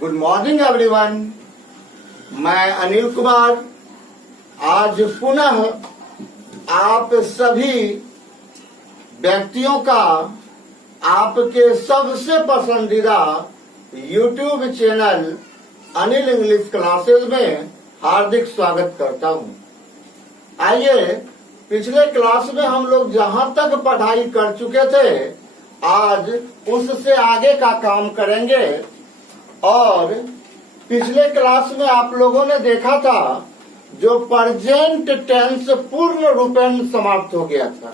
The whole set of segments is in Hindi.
Good morning everyone. मैं अनिल कुमार आज पुनः आप सभी व्यक्तियों का आपके सबसे पसंदीदा YouTube channel Anil English classes में हार्दिक स्वागत करता हूं। आइए, पिछले क्लास में हम लोग जहां तक पढ़ाई कर चुके थे आज उससे आगे का काम करेंगे। और पिछले क्लास में आप लोगों ने देखा था जो प्रेजेंट टेंस पूर्ण रूपेण समाप्त हो गया था,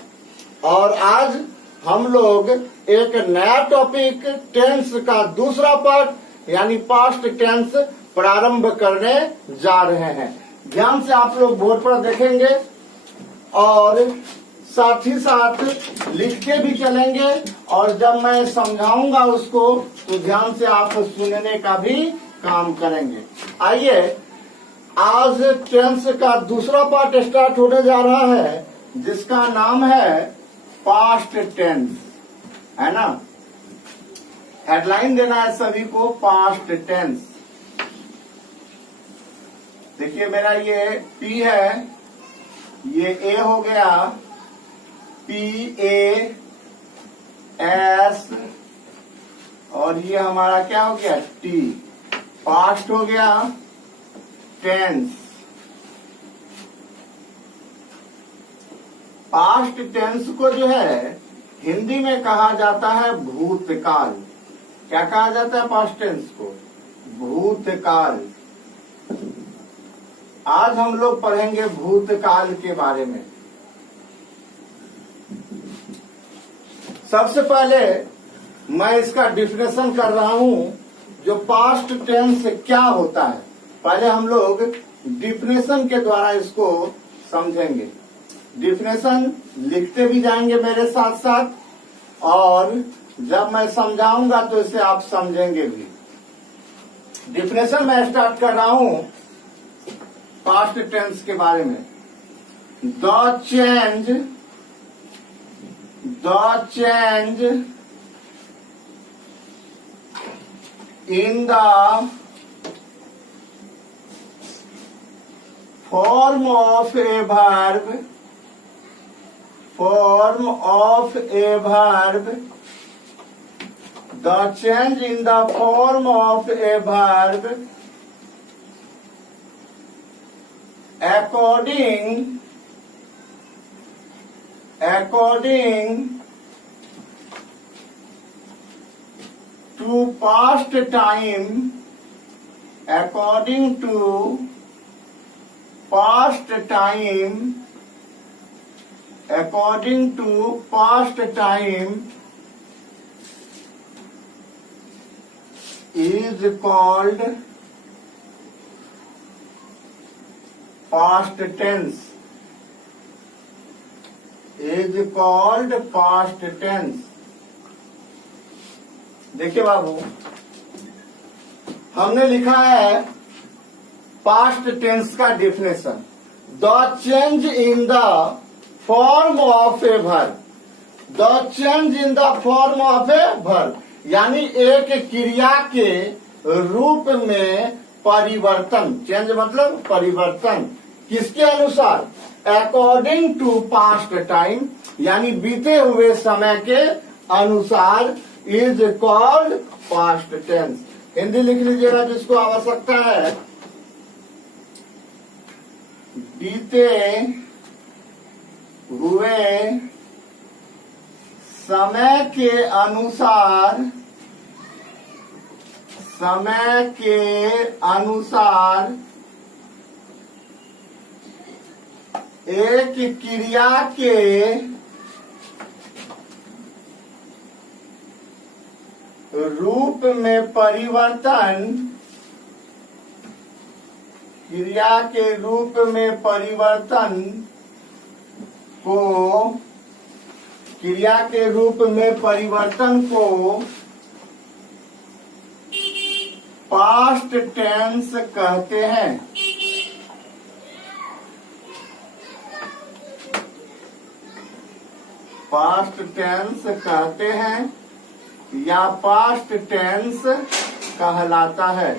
और आज हम लोग एक नया टॉपिक टेंस का दूसरा पार्ट यानी पास्ट टेंस प्रारंभ करने जा रहे हैं। ध्यान से आप लोग बोर्ड पर देखेंगे और साथ ही साथ लिख के भी चलेंगे, और जब मैं समझाऊंगा उसको तो ध्यान से आप सुनने का भी काम करेंगे। आइए, आज टेंस का दूसरा पार्ट स्टार्ट होने जा रहा है जिसका नाम है पास्ट टेंस, है ना। हेडलाइन देना है सभी को, पास्ट टेंस। देखिए मेरा ये पी है, ये ए हो गया, PAS, और ये हमारा क्या हो गया T। पास्ट हो गया टेंस। पास्ट टेंस को जो है हिंदी में कहा जाता है भूतकाल। क्या कहा जाता है पास्ट टेंस को? भूतकाल। आज हम लोग पढ़ेंगे भूतकाल के बारे में। सबसे पहले मैं इसका डिफिनेशन कर रहा हूं, जो पास्ट टेंस क्या होता है। पहले हम लोग डिफिनेशन के द्वारा इसको समझेंगे। डिफिनेशन लिखते भी जाएंगे मेरे साथ साथ, और जब मैं समझाऊंगा तो इसे आप समझेंगे भी। डिफिनेशन मैं स्टार्ट कर रहा हूं पास्ट टेंस के बारे में। The change in the form of a verb, the change in the form of a verb according to past time, is called past tense. देखिए बाबू, हमने लिखा है पास्ट टेंस का definition. The change in the form of a verb. The change in the form of a verb यानी एक क्रिया के रूप में परिवर्तन। चेंज मतलब परिवर्तन। किसके अनुसार? अकॉर्डिंग टू पास्ट टाइम यानी बीते हुए समय के अनुसार is called past tense. Hindi लिख लीजिएगा जिसको आवश्यकता है। बीते हुए समय के अनुसार एक क्रिया के रूप में परिवर्तन, क्रिया के रूप में परिवर्तन को पास्ट टेंस कहते हैं। पास्ट टेंस कहते हैं या पास्ट टेंस कहलाता है।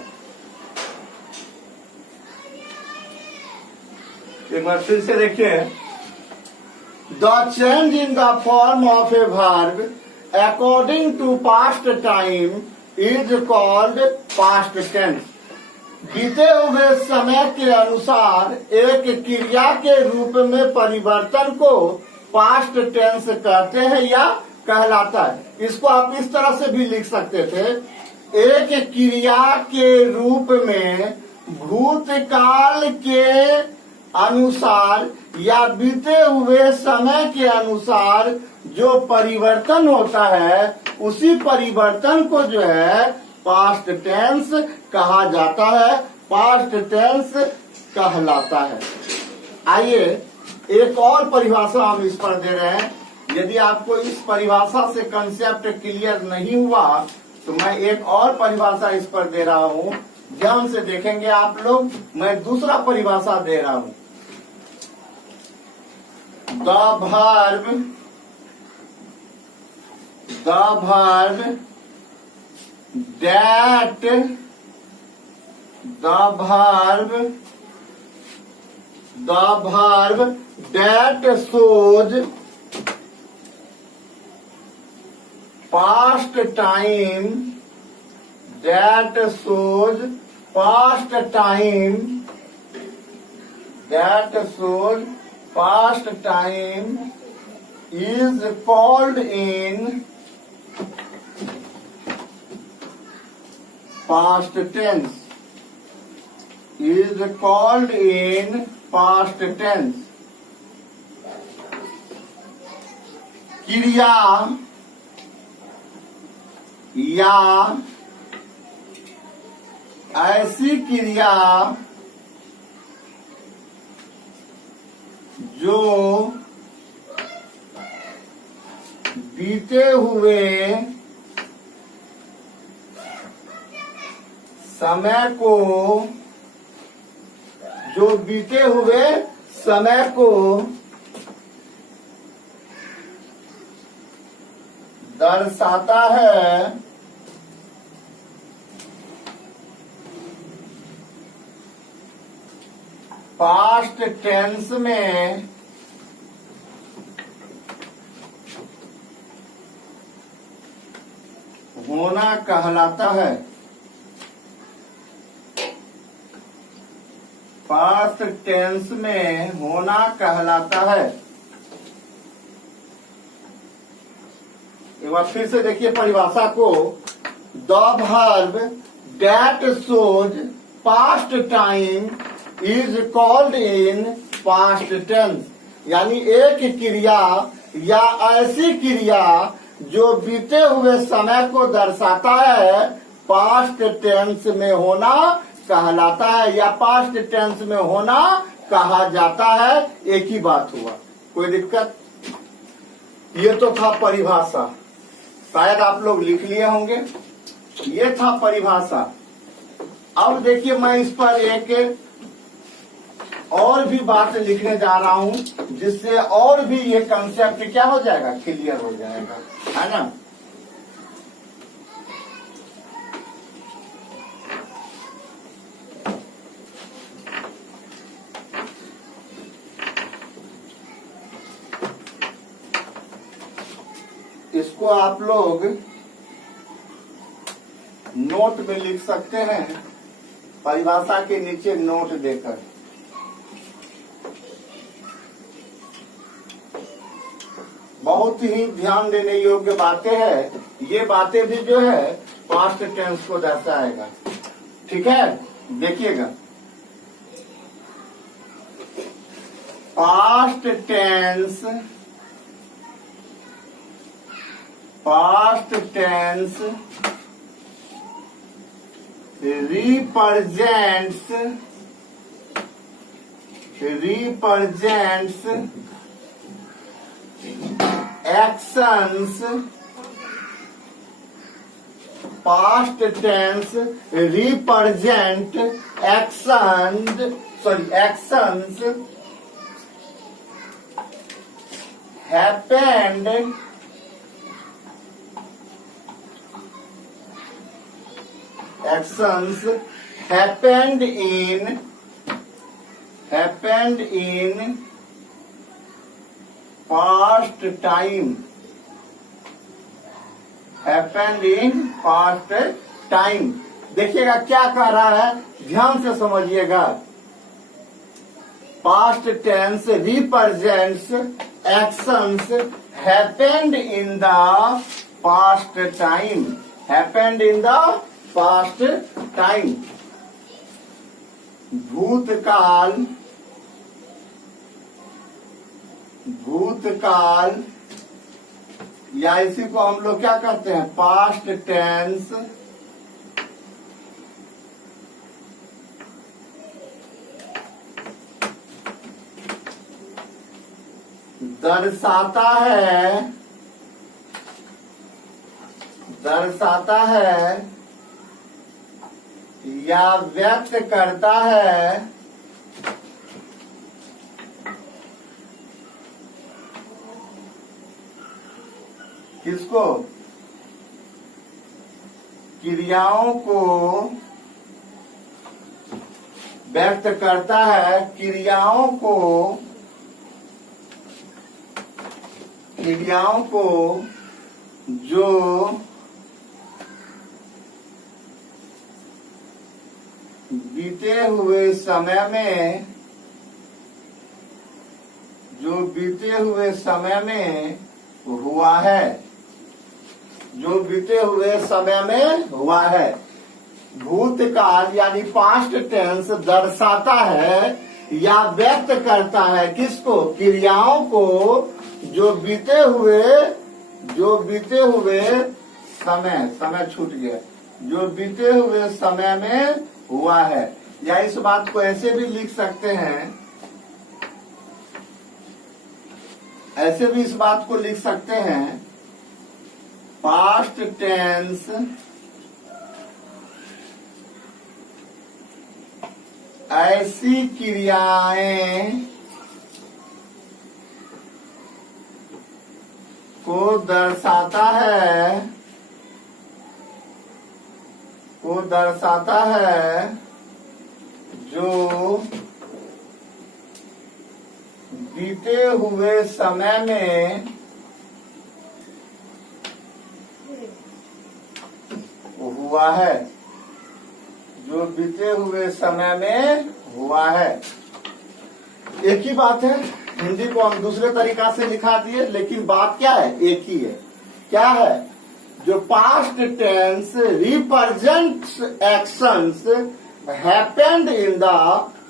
एक बार फिर से देखिए, the change in the form of a verb according to past time is called past tense. बीते हुए समय के अनुसार एक क्रिया के रूप में परिवर्तन को पास्ट टेंस कहते हैं या कहलाता है। इसको आप इस तरह से भी लिख सकते थे, एक क्रिया के रूप में भूतकाल के अनुसार या बीते हुए समय के अनुसार जो परिवर्तन होता है, उसी परिवर्तन को जो है पास्ट टेंस कहा जाता है, पास्ट टेंस कहलाता है। आइए एक और परिभाषा हम इस पर दे रहे हैं। यदि आपको इस परिभाषा से कंसेप्ट क्लियर नहीं हुआ तो मैं एक और परिभाषा इस पर दे रहा हूं, ध्यान से देखेंगे आप लोग। मैं दूसरा परिभाषा दे रहा हूं, the verb that shows past time, is called in past tense, is called in past tense। क्रिया या ऐसी क्रिया जो बीते हुए समय को दर्शाता है, पास्ट टेंस में होना कहलाता है। पास्ट टेंस में होना कहलाता है। एक बार फिर से देखिए परिभाषा को, the verb that shows past time is called in past tense. यानी एक क्रिया या ऐसी क्रिया जो बीते हुए समय को दर्शाता है, पास्ट टेंस में होना कहलाता है या पास्ट टेंस में होना कहा जाता है। एक ही बात हुआ, कोई दिक्कत? ये तो था परिभाषा, शायद आप लोग लिख लिए होंगे। ये था परिभाषा। अब देखिए मैं इस पर एक और भी बात लिखने जा रहा हूं, जिससे और भी ये कंसेप्ट क्या हो जाएगा, क्लियर हो जाएगा, है ना। इसको आप लोग नोट में लिख सकते हैं, परिभाषा के नीचे नोट देकर। बहुत ही ध्यान देने योग्य बातें हैं। ये बातें भी जो है पास्ट टेंस को दर्शाएगा, ठीक है। देखिएगा, past tense represents actions, past tense represent actions happened actions happened in past time, happened in past time। देखिएगा क्या कह रहा है, ध्यान से समझिएगा। Past tense represents actions happened in the past time, happened in the past time. भूतकाल या इसी को हम लोग क्या कहते हैं, पास्ट टेंस दर्शाता है या व्यक्त करता है किसको, क्रियाओं को व्यक्त करता है, क्रियाओं को जो बीते हुए समय में हुआ है, जो बीते हुए समय में हुआ है। भूतकाल यानी पास्ट टेंस दर्शाता है या व्यक्त करता है किसको, क्रियाओं को जो बीते हुए समय छूट गया, जो बीते हुए समय में हुआ है। या इस बात को ऐसे भी लिख सकते हैं, ऐसे भी इस बात को लिख सकते हैं, पास्ट टेंस ऐसी क्रियाएं को दर्शाता है जो बीते हुए समय में हुआ है, जो बीते हुए समय में हुआ है। एक ही बात है, हिंदी को हम दूसरे तरीका से लिखा दिए, लेकिन बात क्या है, एक ही है। क्या है, जो past tense represents actions happened in the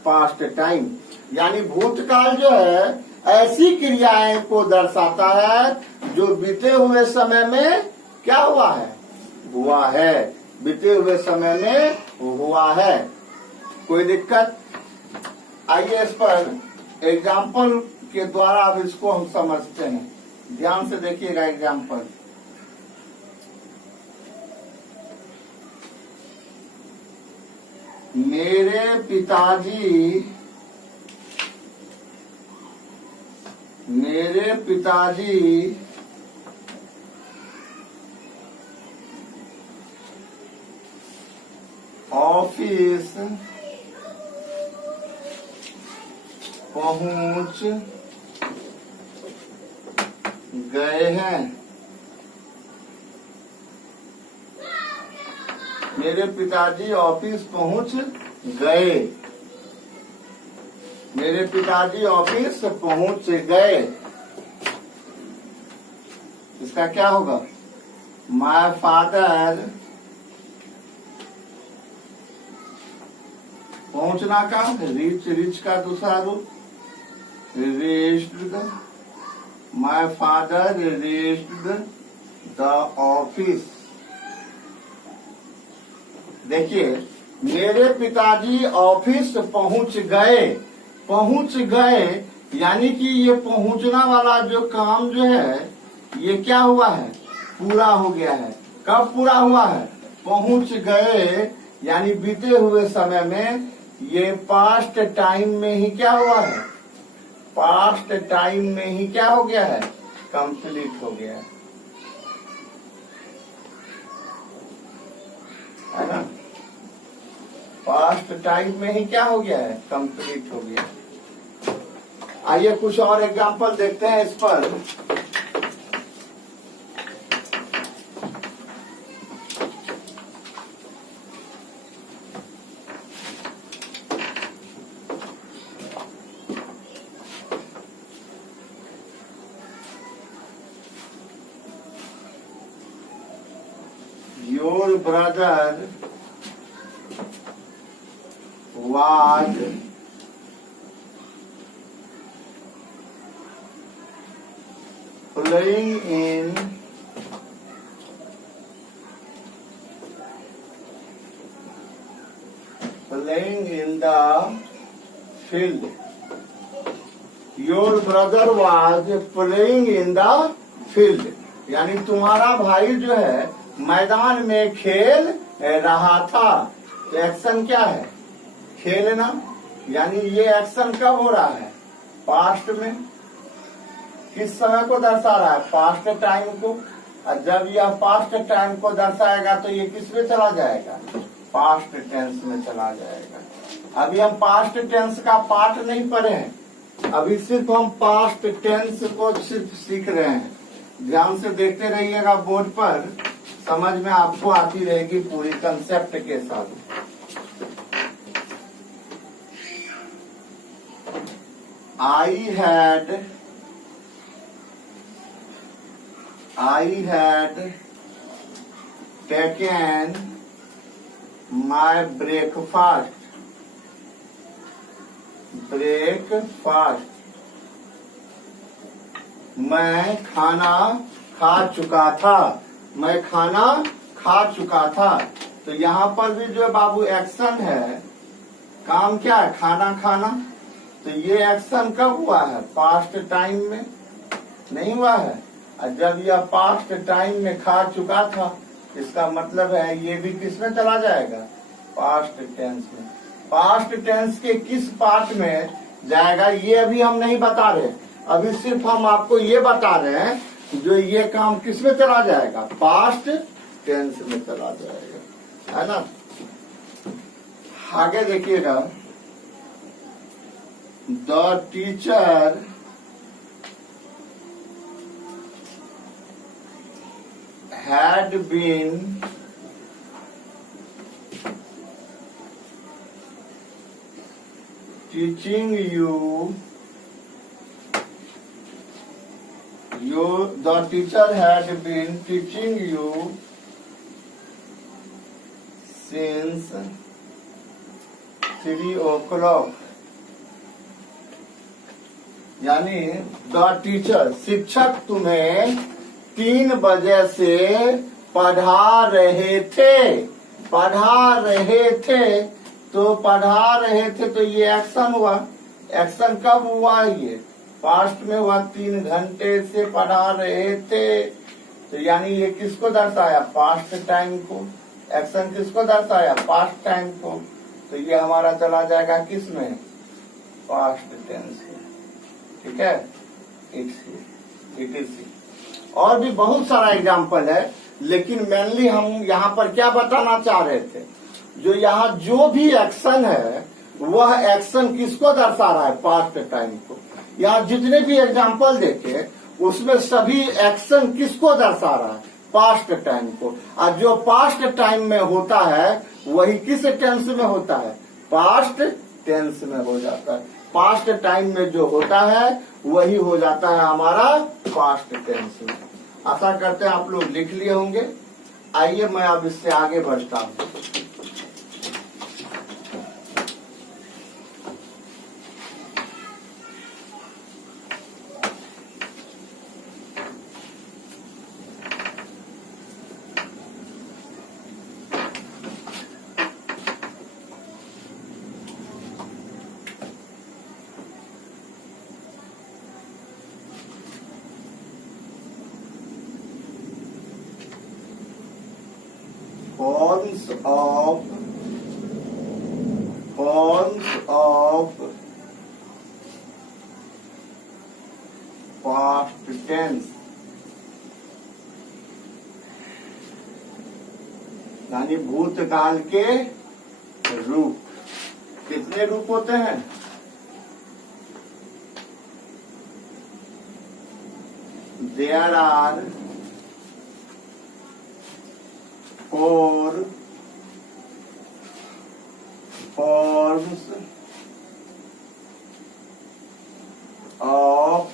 past time, यानी भूतकाल जो है ऐसी क्रियाएं को दर्शाता है जो बीते हुए समय में क्या हुआ है, बीते हुए समय में हुआ है। कोई दिक्कत? आइए इस पर एग्जाम्पल के द्वारा अब इसको हम समझते हैं। ध्यान से देखिएगा एग्जाम्पल। मेरे पिताजी ऑफिस पहुंच गए हैं। मेरे पिताजी ऑफिस पहुंच गए। मेरे पिताजी ऑफिस पहुंच गए। इसका क्या होगा? माय फादर, पहुंचना का रीच का दूसरा रूप reached. My father reached the office. देखिए, मेरे पिताजी ऑफिस पहुंच गए यानी कि ये पहुंचना वाला जो काम जो है ये क्या हुआ है? पूरा हो गया है। कब पूरा हुआ है? पहुंच गए यानी बीते हुए समय में। ये पास्ट टाइम में ही क्या हुआ है? पास्ट टाइम में ही क्या हो गया है? कंप्लीट हो गया है ना। पास्ट टाइम में ही क्या हो गया है, कंप्लीट हो गया। आइए कुछ और एग्जांपल देखते हैं इस पर। Your brother was playing in the field. Your brother was playing in the field. यानी तुम्हारा भाई जो है मैदान में खेल रहा था। तो एक्शन क्या है, खेलना। यानी ये एक्शन कब हो रहा है, पास्ट में। किस समय को दर्शा रहा है, पास्ट टाइम को। और जब यह पास्ट टाइम को दर्शाएगा तो ये किस में चला जाएगा, पास्ट टेंस में चला जाएगा। अभी हम पास्ट टेंस का पार्ट नहीं पढ़े हैं, अभी सिर्फ हम पास्ट टेंस को सिर्फ सीख रहे हैं। ध्यान से देखते रहिएगा बोर्ड पर, समझ में आपको आती रहेगी पूरी कंसेप्ट के साथ। I had taken my breakfast. मैं खाना खा चुका था। मैं खाना खा चुका था। तो यहाँ पर भी जो बाबू एक्शन है, काम क्या है, खाना खाना। तो ये एक्शन कब हुआ है, पास्ट टाइम में नहीं हुआ है। और जब यह पास्ट टाइम में खा चुका था, इसका मतलब है ये भी किस में चला जाएगा, पास्ट टेंस में। पास्ट टेंस के किस पार्ट में जाएगा ये अभी हम नहीं बता रहे, अभी सिर्फ हम आपको ये बता रहे हैं जो ये काम किस में चला जाएगा, पास्ट टेंस में चला जाएगा, है ना। आगे देखिएगा, the teacher had been teaching you, the teacher had been teaching you since 3 o'clock. यानी द टीचर, शिक्षक तुम्हें 3 बजे से पढ़ा रहे थे। पढ़ा रहे थे, तो पढ़ा रहे थे तो ये एक्शन हुआ। एक्शन कब हुआ, ये पास्ट में हुआ, 3 घंटे से पढ़ा रहे थे। तो यानी ये किसको दर्शाया, पास्ट टाइम को। एक्शन किसको दर्शाया, पास्ट टाइम को। तो ये हमारा चला जाएगा किस में, पास्ट टेंस में। ठीक है, इट और भी बहुत सारा एग्जाम्पल है, लेकिन मेनली हम यहाँ पर क्या बताना चाह रहे थे, जो यहाँ जो भी एक्शन है वह एक्शन किसको दर्शा रहा है, पास्ट टाइम को। यहाँ जितने भी एग्जाम्पल देखे उसमें सभी एक्शन किसको दर्शा रहा है, पास्ट टाइम को। और जो पास्ट टाइम में होता है वही किस टेंस में होता है, पास्ट टेंस में हो जाता है। पास्ट टाइम में जो होता है वही हो जाता है हमारा पास्ट टेंस में। आशा करते हैं आप लोग लिख लिए होंगे। आइए मैं अब इससे आगे बढ़ता हूँ। Forms of past tense, यानी भूतकाल के रूप। कितने रूप होते हैं? There are 4 forms of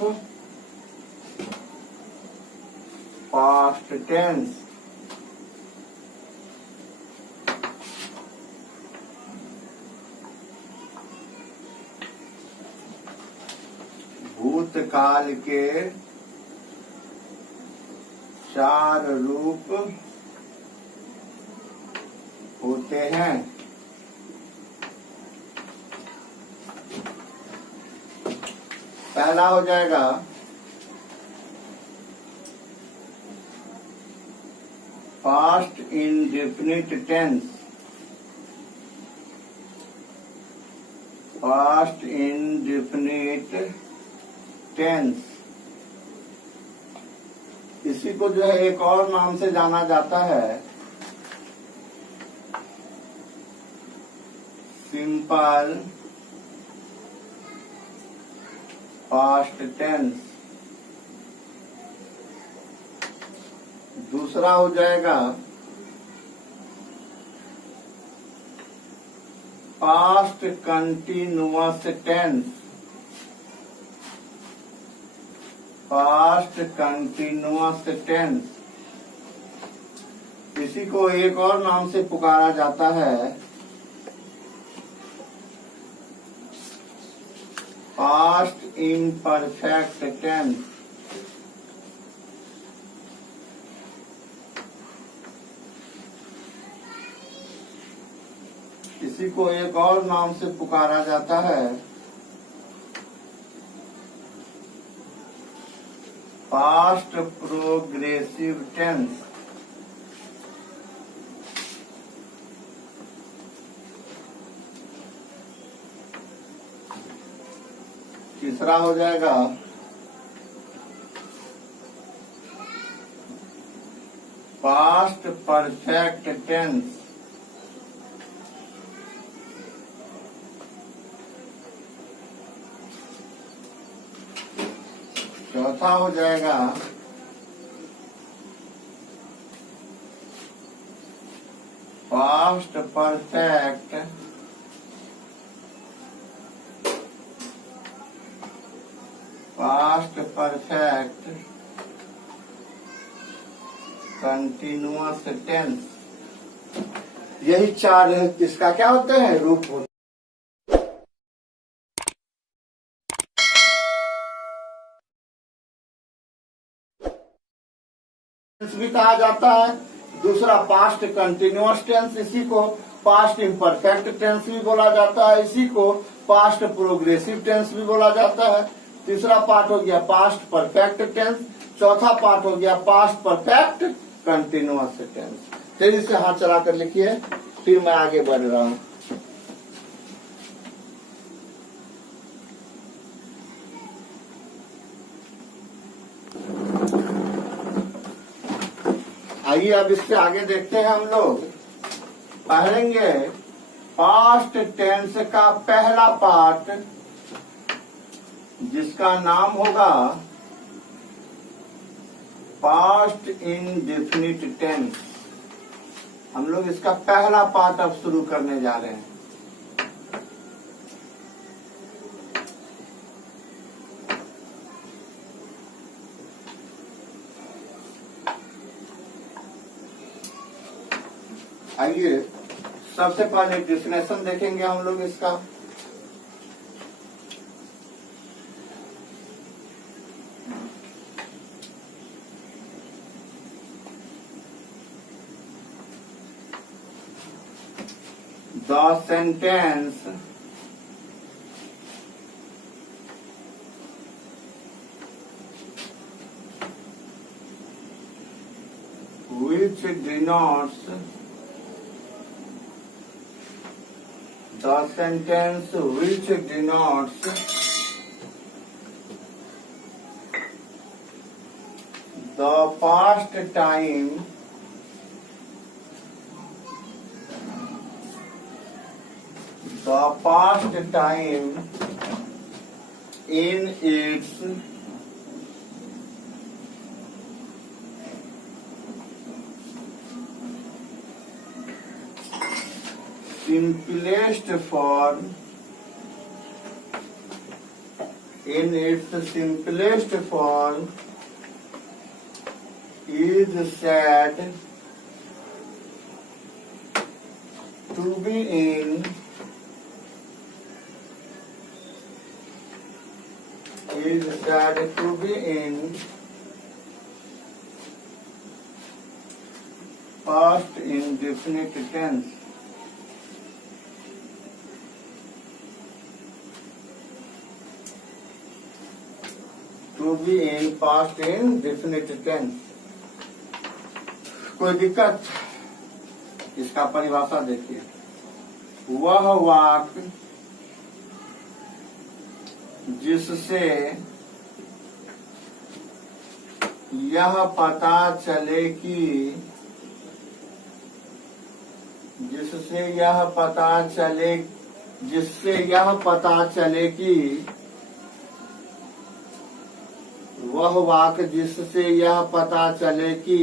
past tense. भूतकाल के 4 रूप होते हैं। पहला हो जाएगा past indefinite tense. Past indefinite tense, इसी को जो है एक और नाम से जाना जाता है सिंपल पास्ट टेंस। दूसरा हो जाएगा past continuous tense. Past continuous tense, इसी को एक और नाम से पुकारा जाता है पास्ट इम्परफेक्ट टेंस। इसी को एक और नाम से पुकारा जाता है पास्ट प्रोग्रेसिव टेंस। तीसरा हो जाएगा पास्ट परफेक्ट टेंस। चौथा हो जाएगा पास्ट परफेक्ट कंटिन्यूअस टेंस। यही 4 इसका क्या होते हैं? रूप होते हैं। भी कहा जाता है। दूसरा पास्ट कंटिन्यूअस टेंस, इसी को पास्ट इम्परफेक्ट टेंस भी बोला जाता है। इसी को पास्ट प्रोग्रेसिव टेंस भी बोला जाता है। तीसरा पार्ट हो गया पास्ट परफेक्ट टेंस। चौथा पार्ट हो गया पास्ट परफेक्ट कंटिन्यूअस टेंस। तेजी से हाथ चला कर लिखिए, फिर मैं आगे बढ़ रहा हूं। आइए अब इससे आगे देखते हैं। हम लोग पढ़ेंगे पास्ट टेंस का पहला पार्ट, जिसका नाम होगा पास्ट इंडेफिनिट टेंस। हम लोग इसका पहला पार्ट अब शुरू करने जा रहे हैं। आइए सबसे पहले डेफिनेशन देखेंगे हम लोग इसका। The sentence which denotes the past time the past time in its simplest form is said to be in past indefinite tense. To be in past indefinite tense. कोई दिक्कत? इसका परिभाषा देखिए। वह वाक्य जिससे यह पता चले कि वह वाक्य जिससे यह पता चले कि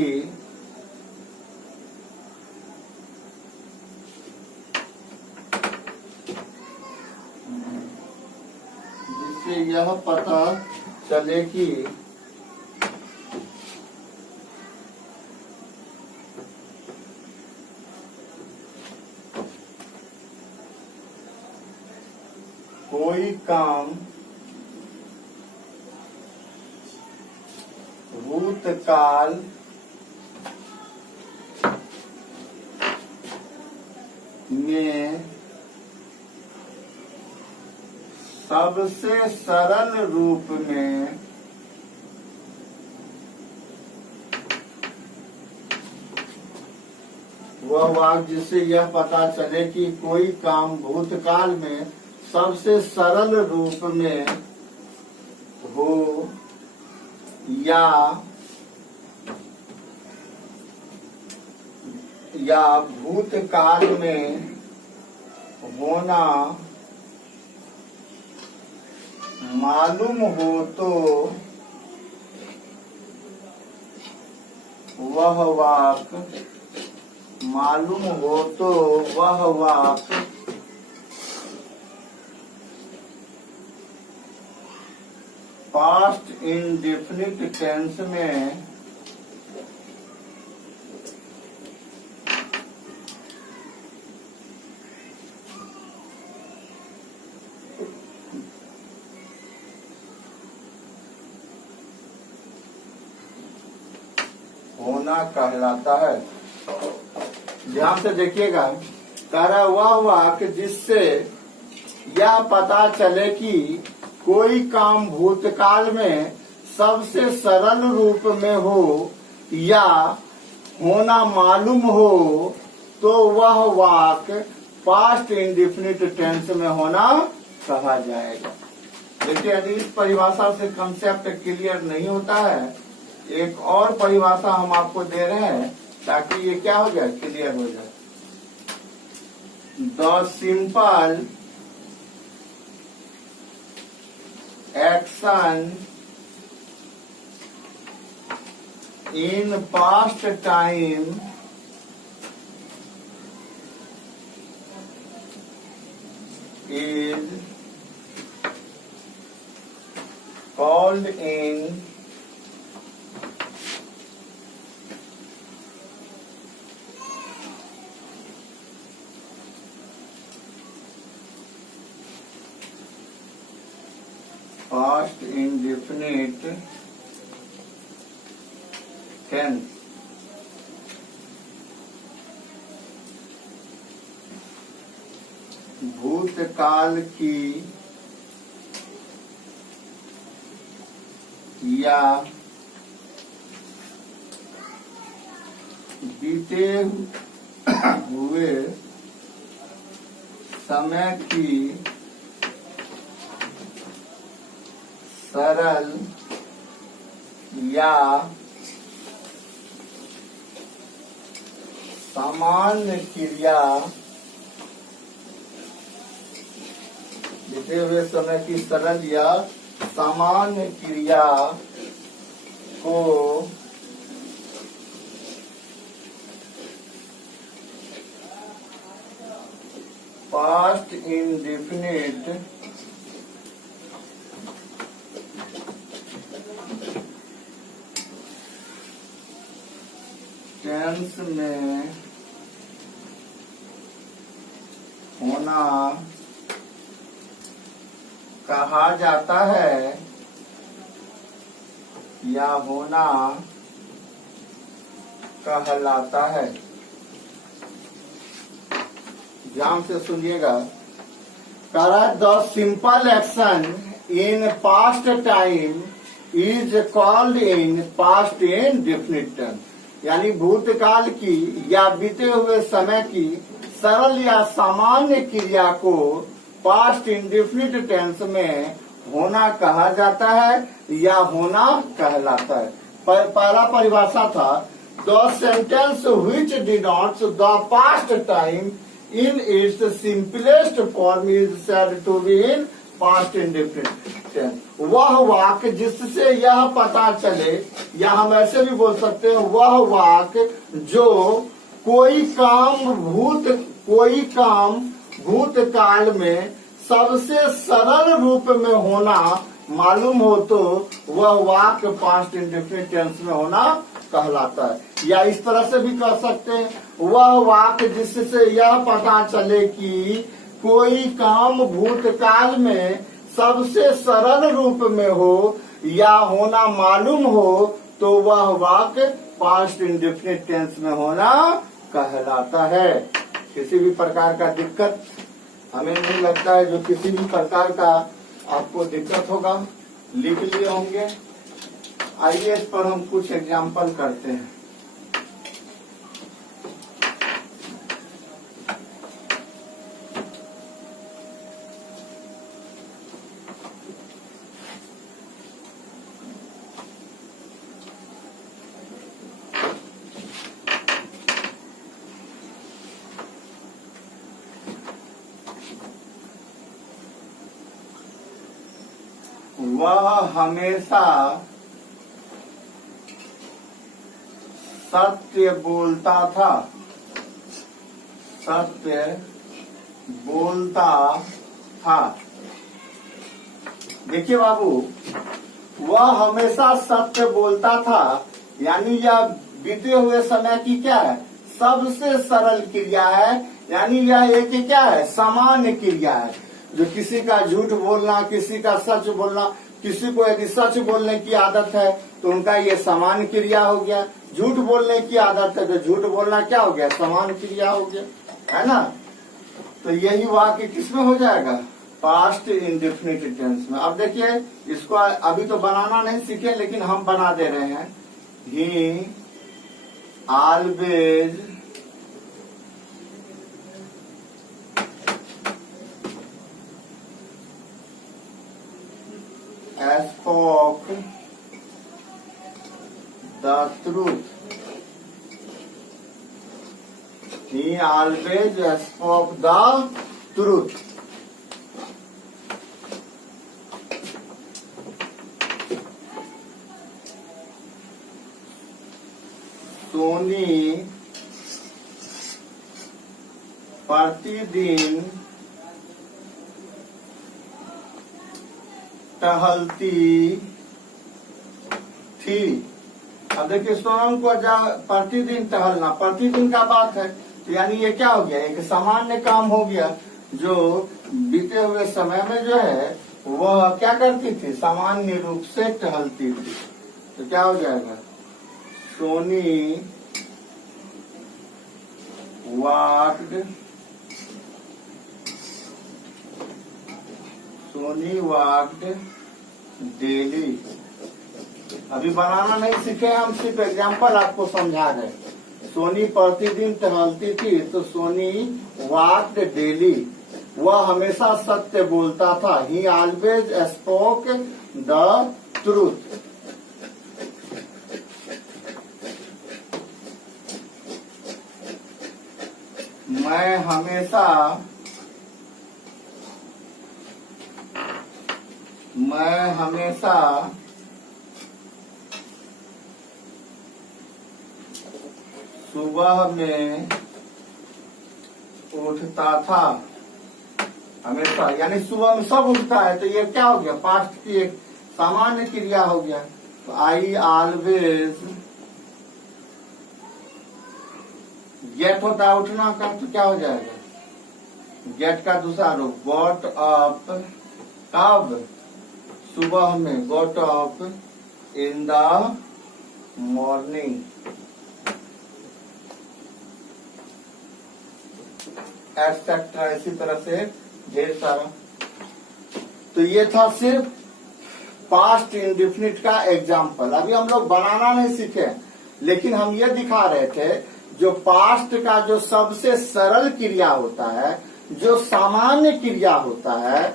कोई काम भूतकाल में सबसे सरल रूप में वह वाक्य जिससे यह पता चले कि कोई काम भूतकाल में सबसे सरल रूप में हो या भूतकाल में होना मालूम हो तो वह वाक्य पास्ट इंडेफिनिट टेंस में होना कहलाता है। ध्यान से देखिएगा, कह रहा वह वाक्य जिससे यह पता चले कि कोई काम भूतकाल में सबसे सरल रूप में हो या होना मालूम हो तो वह वाक्य पास्ट इंडेफिनिट टेंस में होना कहा जाएगा। देखिए, यदि इस परिभाषा से कंसेप्ट क्लियर नहीं होता है, एक और परिभाषा हम आपको दे रहे हैं ताकि ये क्या हो जाए, क्लियर हो जाए। The simple action in past time is called in past indefinite tense. भूतकाल की या बीते हुए समय की सरल या सामान्य क्रिया बीते हुए समय की सरल या सामान्य क्रिया को पास्ट इंडेफिनिट टेंस में होना कहा जाता है या होना कहलाता है। ध्यान से सुनिएगा। Correct the simple action in past time is called in past indefinite tense. यानी भूतकाल की या बीते हुए समय की सरल या सामान्य क्रिया को पास्ट इंडेफिनिट टेंस में होना कहा जाता है या होना कहलाता है। पहला परिभाषा था the sentence which denotes the past time in its simplest form is said to be in past indefinite tense। वह वाक्य जिससे यह पता चले, या हम ऐसे भी बोल सकते हैं वह वाक्य जो कोई काम भूतकाल में सबसे सरल रूप में होना मालूम हो तो वह वाक्य पास्ट इंडेफिनिट टेंस में होना कहलाता है। या इस तरह से भी कह सकते हैं वह वाक्य जिससे यह पता चले कि कोई काम भूतकाल में सबसे सरल रूप में हो या होना मालूम हो तो वह वाक्य पास्ट इंडेफिनिट टेंस में होना कहलाता है। किसी भी प्रकार का दिक्कत हमें नहीं लगता है, जो किसी भी प्रकार का आपको दिक्कत होगा लिख लिए होंगे। आइए इस पर हम कुछ एग्जाम्पल करते हैं। वह हमेशा सत्य बोलता था। सत्य बोलता था। देखिए बाबू, वह हमेशा सत्य बोलता था, यानी यह बीते हुए समय की क्या है, सबसे सरल क्रिया है। यानी यह एक क्या है, सामान्य क्रिया है। जो किसी का झूठ बोलना, किसी का सच बोलना, किसी को यदि सच बोलने की आदत है तो उनका ये सामान्य क्रिया हो गया। झूठ बोलने की आदत है तो झूठ बोलना क्या हो गया, सामान्य क्रिया हो गया, है ना। तो यही वाक्य किसमें हो जाएगा, पास्ट इंडेफिनिट टेंस में। अब देखिए इसको अभी तो बनाना नहीं सीखे, लेकिन हम बना दे रहे हैं। He always spoke the truth। He always spoke the truth। Soni प्रतिदिन टहलती थी। अब देखिए सोनम को प्रतिदिन टहलना, प्रतिदिन का बात है, तो यानी ये क्या हो गया, एक सामान्य काम हो गया। जो बीते हुए समय में जो है वह क्या करती थी, सामान्य रूप से टहलती थी। तो क्या हो जाएगा, सोनी वॉक्ड डेली। अभी बनाना नहीं सीखे हम, सिर्फ एग्जाम्पल आपको समझा रहे। सोनी प्रतिदिन टहलती थी, तो सोनी वॉक्ड डेली। वह हमेशा सत्य बोलता था। ही ऑलवेज स्पोक द ट्रूथ। मैं हमेशा मैं हमेशा सुबह में उठता था। हमेशा यानी सुबह में सब उठता है, तो ये क्या हो गया, पास्ट की एक सामान्य क्रिया हो गया। तो आई ऑलवेज गेट होता है उठना का, तो क्या हो जाएगा, गेट का दूसरा रूप गॉट अप। कब, सुबह में, got up in the morning. Etcetera, इसी तरह से ढेर सारा। तो ये था सिर्फ पास्ट इंडेफिनिट का एग्जाम्पल। अभी हम लोग बनाना नहीं सीखे, लेकिन हम ये दिखा रहे थे जो पास्ट का जो सबसे सरल क्रिया होता है, जो सामान्य क्रिया होता है,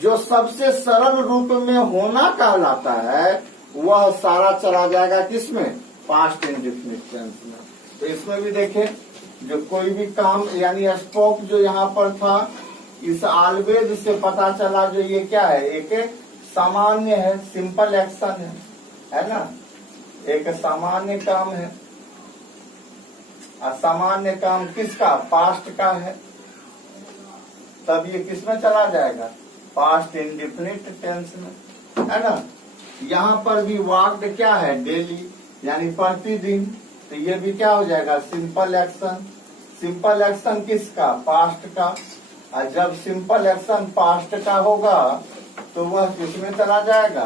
जो सबसे सरल रूप में होना कहलाता है, वह सारा चला जाएगा किसमें, पास्ट इंडेफिनिट टेंस में। तो इसमें भी देखें, जो कोई भी काम यानी स्पोक जो यहाँ पर था, इस ऑलवेज से पता चला जो ये क्या है, एक सामान्य है, सिंपल एक्शन है ना, एक सामान्य काम है। असामान्य काम किसका, पास्ट का है, तब ये किसमें चला जाएगा, पास्ट इंडेफिनिट टेंस में, है ना। यहाँ पर भी वाक्ड क्या है, डेली यानी प्रतिदिन, तो ये भी क्या हो जाएगा, सिंपल एक्शन। सिंपल एक्शन किसका, पास्ट का। और जब सिंपल एक्शन पास्ट का होगा तो वह किसमें चला जाएगा,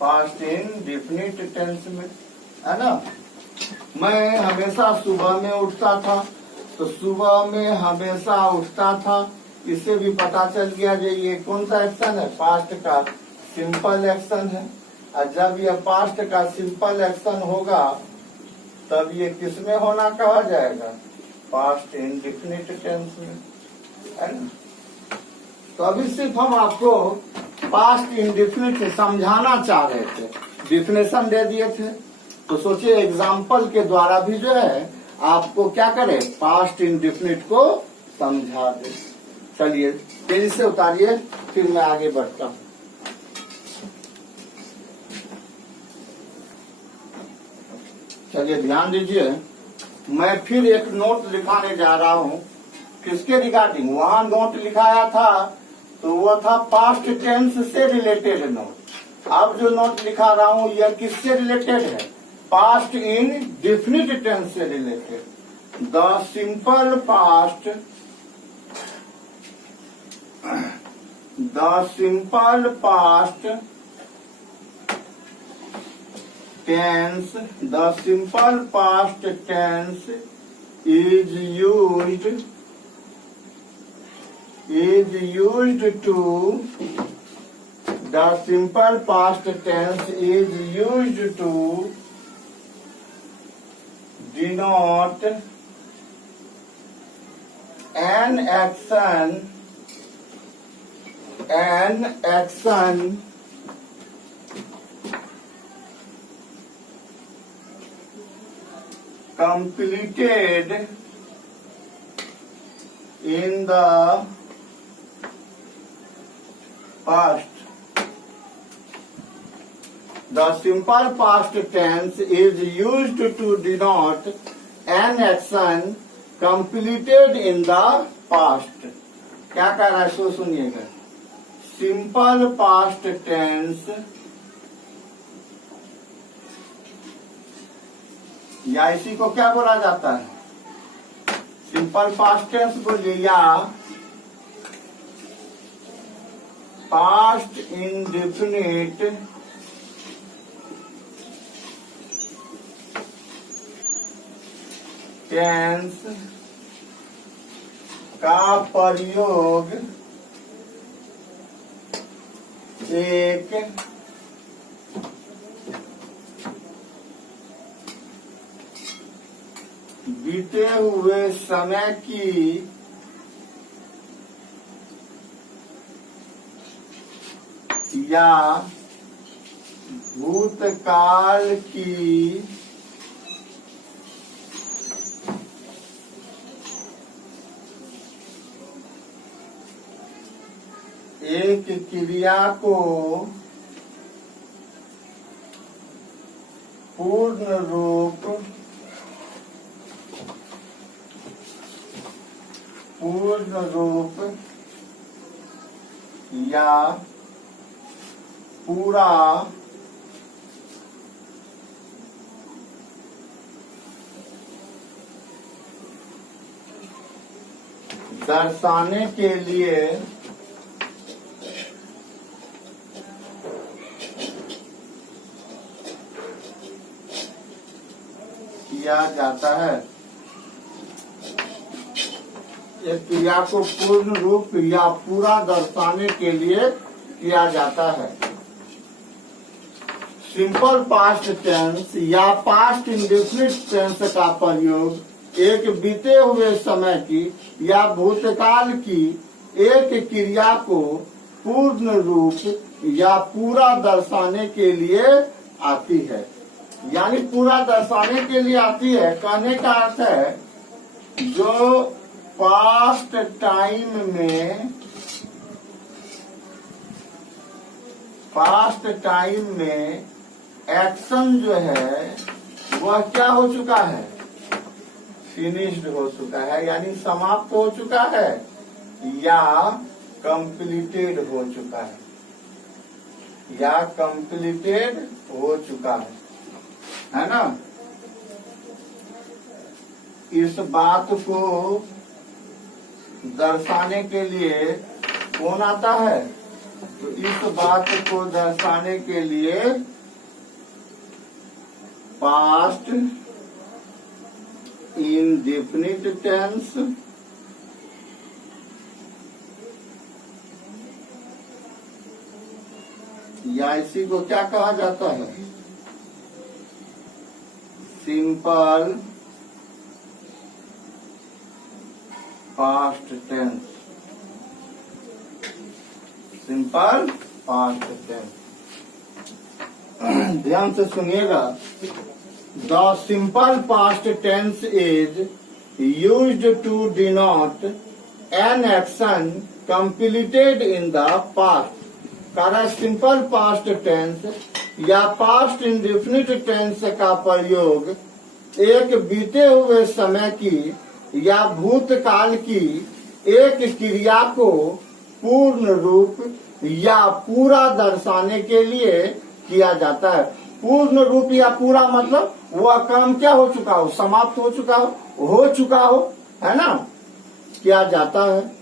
पास्ट इंडेफिनिट टेंस में, है ना। मैं हमेशा सुबह में उठता था, तो सुबह में हमेशा उठता था, इससे भी पता चल गया जो ये कौन सा एक्शन है, पास्ट का सिंपल एक्शन है। और जब यह पास्ट का सिंपल एक्शन होगा तब ये किसमें होना कहा जाएगा, पास्ट इंडेफिनिट टेंस में, है ना। तो अभी सिर्फ हम आपको पास्ट इंडेफिनिट समझाना चाह रहे थे, डिफिनेशन दे दिए थे, तो सोचिए एग्जाम्पल के द्वारा भी जो है आपको क्या करे, पास्ट इंडेफिनिट को समझा दे। चलिए तेजी से उतारिए, फिर मैं आगे बढ़ता हूँ। चलिए ध्यान दीजिए, मैं फिर एक नोट लिखाने जा रहा हूँ, किसके रिगार्डिंग, वहां नोट लिखाया था तो वो था पास्ट टेंस से रिलेटेड नोट। अब जो नोट लिखा रहा हूँ यह किससे रिलेटेड है, पास्ट इन डेफिनिट टेंस से related. The simple past, the simple past tense, the simple past tense is used to, the simple past tense is used to denote an action completed in the past. The simple past tense is used to denote an action completed in the past. क्या कह रहा है सो सुनिएगा, सिंपल पास्ट टेंस या इसी को क्या बोला जाता है, सिंपल पास्ट टेंस बोलिए, या पास्ट इंडेफिनिट टेंस का प्रयोग एक बीते हुए समय की या भूतकाल की एक क्रिया को पूर्ण रूप या पूरा दर्शाने के लिए किया जाता है। एक क्रिया को पूर्ण रूप या पूरा दर्शाने के लिए किया जाता है। सिंपल पास्ट टेंस या पास्ट इंडेफिनिट टेंस का प्रयोग एक बीते हुए समय की या भूतकाल की एक क्रिया को पूर्ण रूप या पूरा दर्शाने के लिए आती है। यानी पूरा दर्शाने के लिए आती है, कहने का अर्थ है जो पास्ट टाइम में एक्शन जो है वह क्या हो चुका है, फिनिश्ड हो चुका है, यानी समाप्त हो चुका है या कंप्लीटेड हो चुका है, या कंप्लीटेड हो चुका है ना। इस बात को दर्शाने के लिए कौन आता है, तो इस बात को दर्शाने के लिए पास्ट इंडेफिनिट टेंस या इसी को क्या कहा जाता है, simple past tense. Simple past tense, ध्यान से सुनिएगा। The simple past tense is used to denote an action completed in the past. कारण सिंपल पास्ट टेंस या पास्ट इंडेफिनिट टेंस का प्रयोग एक बीते हुए समय की या भूतकाल की एक क्रिया को पूर्ण रूप या पूरा दर्शाने के लिए किया जाता है। पूर्ण रूप या पूरा मतलब वह काम क्या हो चुका हो, समाप्त हो चुका हो, है ना, किया जाता है।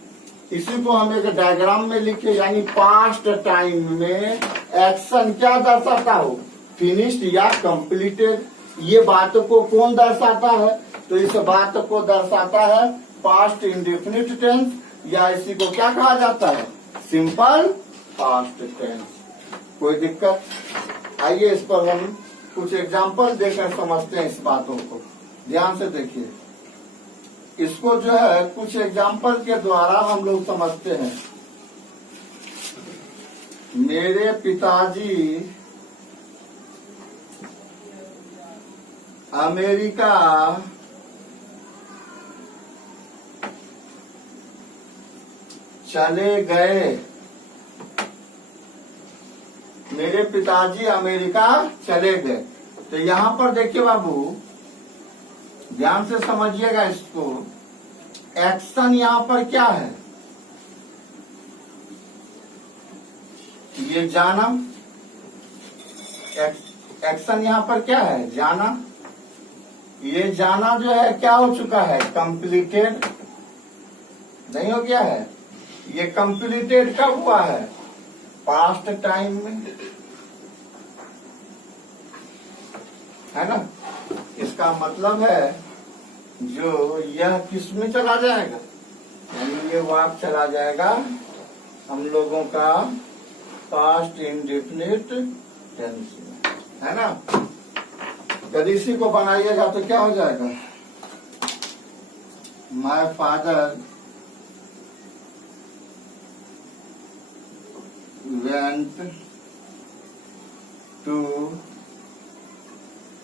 इसी को हम एक डायग्राम में लिखे, यानी पास्ट टाइम में एक्शन क्या दर्शाता हो, फिनिश्ड या कंप्लीटेड। ये बात को कौन दर्शाता है, तो इस बात को दर्शाता है पास्ट इंडेफिनिट टेंस, या इसी को क्या कहा जाता है, सिंपल पास्ट टेंस। कोई दिक्कत? आइए इस पर हम कुछ एग्जाम्पल देकर समझते हैं इस बातों को। ध्यान से देखिए, इसको जो है कुछ एग्जाम्पल के द्वारा हम लोग समझते हैं। मेरे पिताजी अमेरिका चले गए। मेरे पिताजी अमेरिका चले गए। तो यहाँ पर देखिए बाबू, ध्यान से समझिएगा इसको। एक्शन यहाँ पर क्या है, ये जाना। एक्शन यहाँ पर क्या है, जाना। ये जाना जो है क्या हो चुका है, कंप्लीटेड नहीं हो गया है। ये कंप्लीटेड कब हुआ है, पास्ट टाइम में, है ना। इसका मतलब है जो यह किस में चला जाएगा, यानी ये वाक्य चला जाएगा हम लोगों का पास्ट इंडेफिनिट टेंस में, है ना। यदि इसी को बनाइएगा तो क्या हो जाएगा, my father went to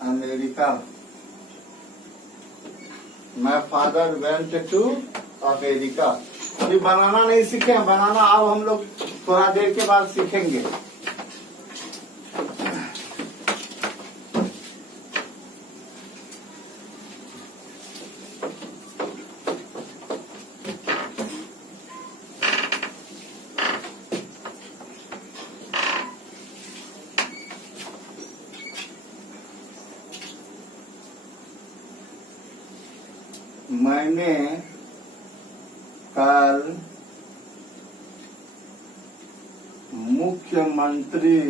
America. My father went to America. अभी बनाना नहीं सीखे, बनाना अब हम लोग थोड़ा देर के बाद सीखेंगे। मैंने कल मुख्यमंत्री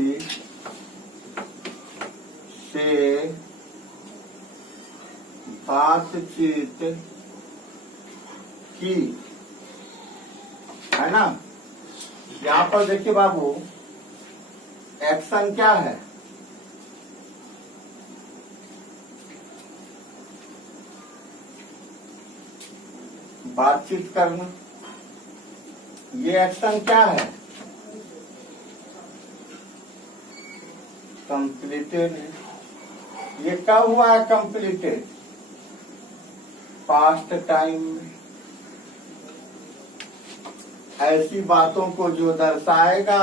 से बातचीत की, है ना। यहाँ पर देखिए बाबू, एक्शन क्या है? बातचीत करना। ये एक्शन क्या है? कंप्लीटेड है। ये कब हुआ है कंप्लीटेड? पास्ट टाइम में। ऐसी बातों को जो दर्शाएगा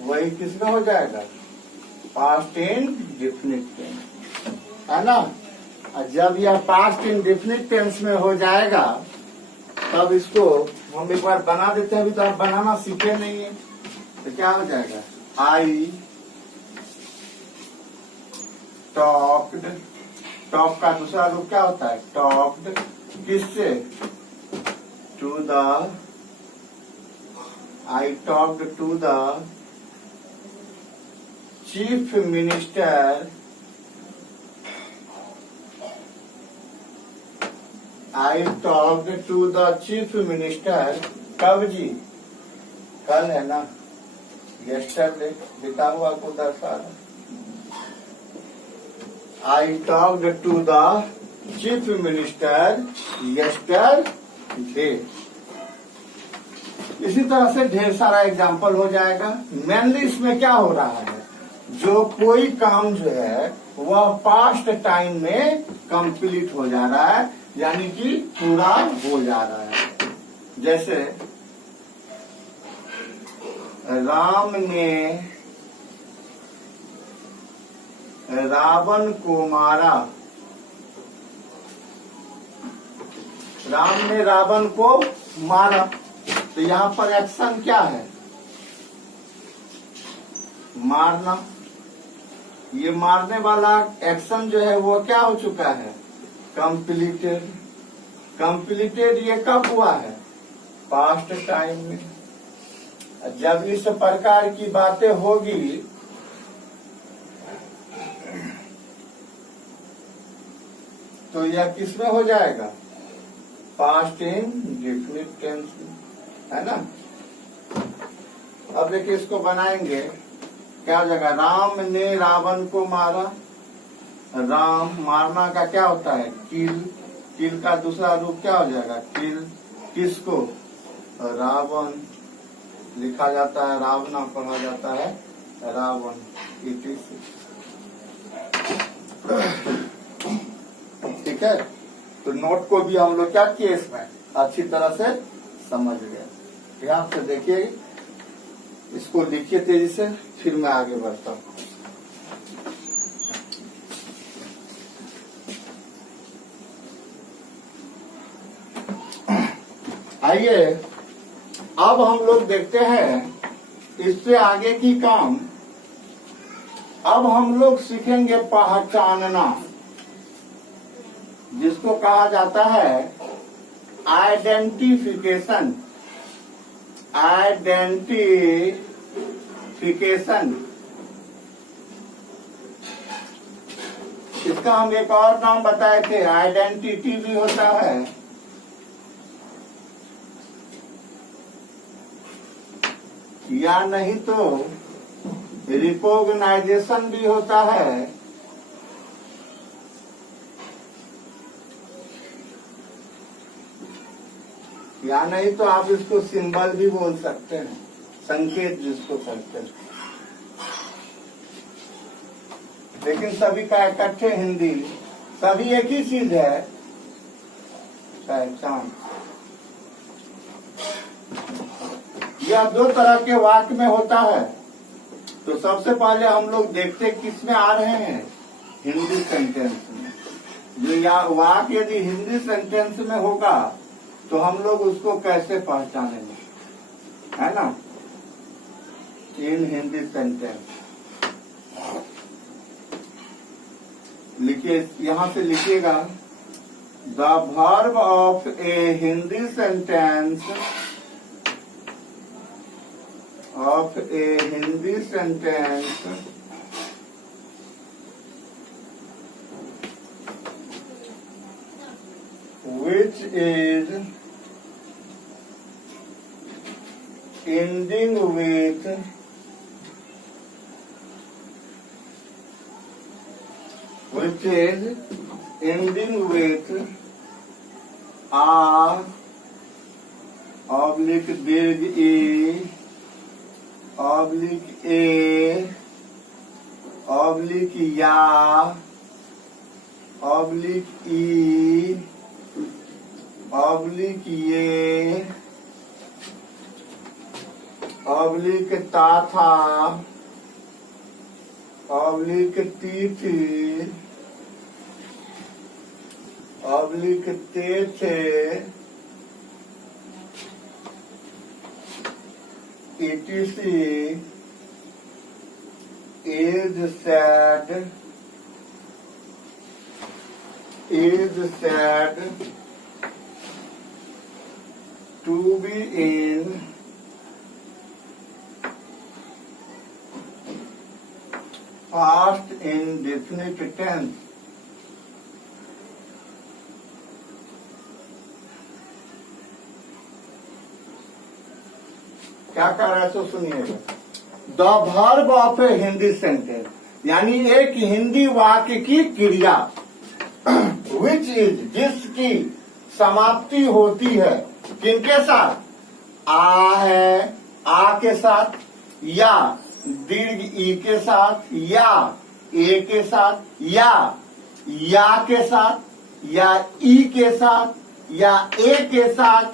वही किसमें हो जाएगा? पास्ट इंडेफिनिट टेंस, है ना। और जब यह पास्ट इंडेफिनिट टेंस में हो जाएगा तब इसको हम एक बार बना देते हैं। अभी तो आप बनाना सीखे नहीं है, तो क्या हो जाएगा? I talked. टॉक का दूसरा रूप क्या होता है? टॉक्ड। किससे? To the I talked to the chief minister. I talked to the chief minister. कब जी? कल है ना, yesterday लिखा हुआ को दर्शा रहा। I talked to the chief minister yesterday। इसी तरह से ढेर सारा एग्जाम्पल हो जाएगा। मेनली इसमें क्या हो रहा है? जो कोई काम जो है वह पास्ट टाइम में कंप्लीट हो जा रहा है, यानी कि पूरा हो जा रहा है। जैसे राम ने रावण को मारा। राम ने रावण को मारा, तो यहाँ पर एक्शन क्या है? मारना। ये मारने वाला एक्शन जो है वो क्या हो चुका है? कंप्लीटेड। कंप्लीटेड ये कब हुआ है? पास्ट टाइम में। जब इस प्रकार की बातें होगी तो यह किसमें हो जाएगा? पास्ट इंडेफिनिट टेंस में, है ना। अब देखिए इसको बनाएंगे, क्या हो जाएगा? राम ने रावण को मारा। राम मारना का क्या होता है? किल। किल का दूसरा रूप क्या हो जाएगा? किल। किसको? रावण। लिखा जाता है रावणा, पढ़ा जाता है रावण। ठीक है, तो नोट को भी हम लोग क्या किए, इसमें अच्छी तरह से समझ गए। ध्यान से देखिए, इसको लिखिए तेजी से, फिर मैं आगे बढ़ता हूँ। आइए अब हम लोग देखते हैं इससे आगे की काम। अब हम लोग सीखेंगे पहचानना, जिसको कहा जाता है आइडेंटिफिकेशन। आइडेंटिफिकेशन, इसका हम एक और नाम बताए थे, आइडेंटिटी भी होता है। या नहीं तो रिकॉग्नाइजेशन भी होता है। या नहीं तो आप इसको सिंबल भी बोल सकते हैं, संकेत जिसको कहते हैं। लेकिन सभी का इकट्ठे हिंदी, सभी एक ही चीज है, पहचान। यह दो तरह के वाक्य में होता है। तो सबसे पहले हम लोग देखते किस में आ रहे हैं, हिंदी सेंटेंस में। जो या वाक्य यदि हिंदी सेंटेंस में होगा तो हम लोग उसको कैसे पहचानेंगे। है ना, इन हिंदी सेंटेंस। लिखिए, यहां से लिखिएगा, the verb of A Hindi sentence, which is ending with a oblique दीर्घ e oblique a oblique या oblique e oblique ये oblique ताथा oblique तीथी oblique तेथे etc is said to be in past indefinite tense। क्या कह रहा है तो सुनिएगा, the verb of A Hindi sentence, यानी एक हिंदी वाक्य की क्रिया, विच इज जिसकी समाप्ति होती है किनके साथ, आ है, आ के साथ, या दीर्घ ई के साथ, या ए के साथ, या के साथ, या ई के साथ, या ए के साथ,